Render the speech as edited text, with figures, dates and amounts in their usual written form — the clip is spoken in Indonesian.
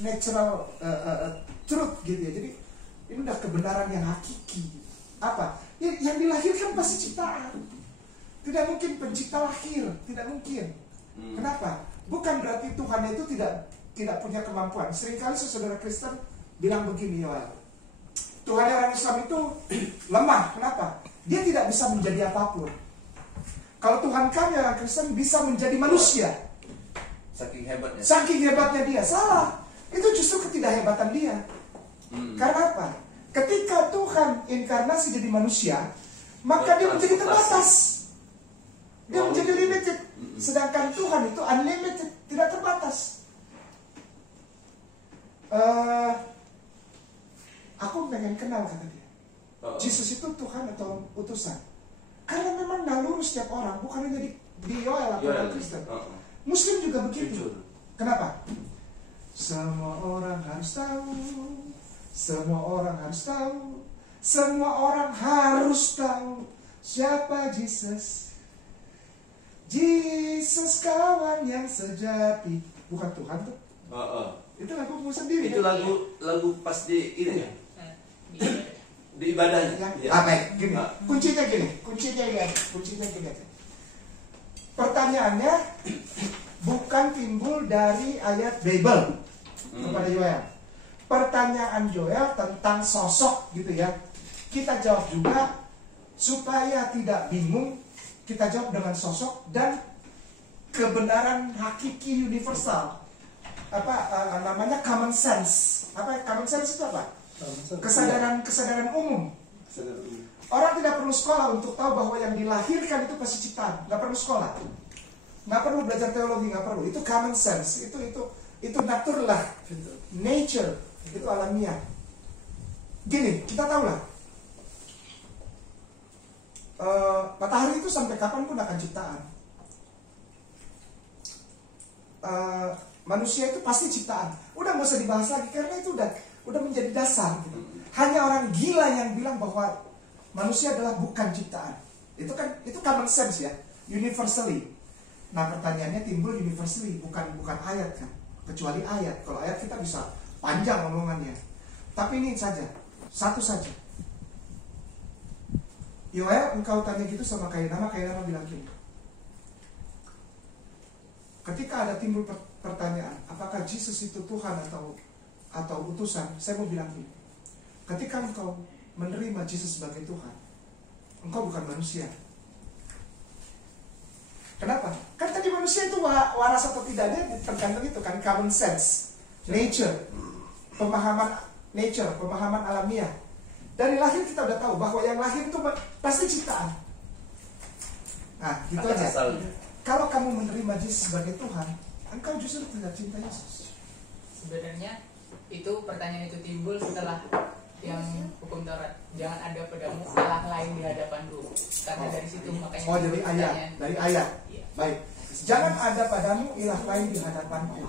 natural truth gitu ya. Jadi ini udah kebenaran yang hakiki. Apa? Yang dilahirkan pasti ciptaan. Tidak mungkin pencipta lahir, tidak mungkin. Kenapa? Bukan berarti Tuhan itu tidak punya kemampuan. Seringkali saudara Kristen bilang begini, Yoel, Tuhan orang Islam itu lemah. Kenapa? Dia tidak bisa menjadi apapun. Kalau Tuhan kami orang Kristen bisa menjadi manusia. Saking hebatnya. Saking hebatnya dia. Salah. Itu justru ketidakhebatan dia. Karena apa? Ketika Tuhan inkarnasi jadi manusia, maka dia menjadi terbatas. Dia menjadi limited. Sedangkan Tuhan itu unlimited, tidak terbatas. Aku pengen kenal, kata dia. Yesus itu Tuhan atau utusan? Karena memang naluri setiap orang, bukan hanya di Yoel atau orang Kristen. Muslim juga begitu. Kenapa? Semua orang harus tahu. Semua orang harus tahu. Semua orang harus tahu siapa Yesus. Yesus kawan yang sejati. Bukan Tuhan tuh. Itu lagu sendiri. Itu kan? lagu pas di ini ya. Di ibadahnya. Ya. Baik, gini. Kuncinya gini. Pertanyaannya bukan timbul dari ayat Bible kepada Yoel. Pertanyaan Yoel tentang sosok gitu ya. Kita jawab juga supaya tidak bingung. Kita jawab dengan sosok dan kebenaran hakiki universal. Namanya common sense. Common sense itu apa? Kesadaran umum. Orang tidak perlu sekolah untuk tahu bahwa yang dilahirkan itu pasti ciptaan. Nggak perlu sekolah, nggak perlu belajar teologi, nggak perlu. Itu common sense. Itu natural lah. Nature itu alamiah. Gini, kita tahu lah. Matahari itu sampai kapan pun akan ciptaan. Manusia itu pasti ciptaan. Udah nggak usah dibahas lagi karena itu udah menjadi dasar gitu. Hanya orang gila yang bilang bahwa manusia adalah bukan ciptaan. Itu common sense ya, universally. Nah, pertanyaannya timbul universally, bukan ayat kan. Kecuali ayat. Kalau ayat kita bisa panjang omongannya. Tapi ini saja, satu saja. Yoel, engkau tanya gitu sama Kainama bilang gini. Ketika ada timbul pertanyaan, apakah Yesus itu Tuhan atau utusan? Saya mau bilang gini. Ketika engkau menerima Yesus sebagai Tuhan, engkau bukan manusia. Kenapa? Kan tadi manusia itu waras atau tidaknya tergantung itu kan common sense, nature, pemahaman alamiah. Dari lahir kita udah tahu bahwa yang lahir itu pasti ciptaan. Nah, gitu aja. Kalau kamu menerima Yesus sebagai Tuhan, engkau justru tidak cinta Yesus. Sebenarnya itu pertanyaan itu timbul setelah yang hukum Taurat, jangan ada padamu Allah lain di hadapanku. Karena dari situ makanya dari ayat. Iya. Baik. Jangan ada padamu ilah lain di hadapanku.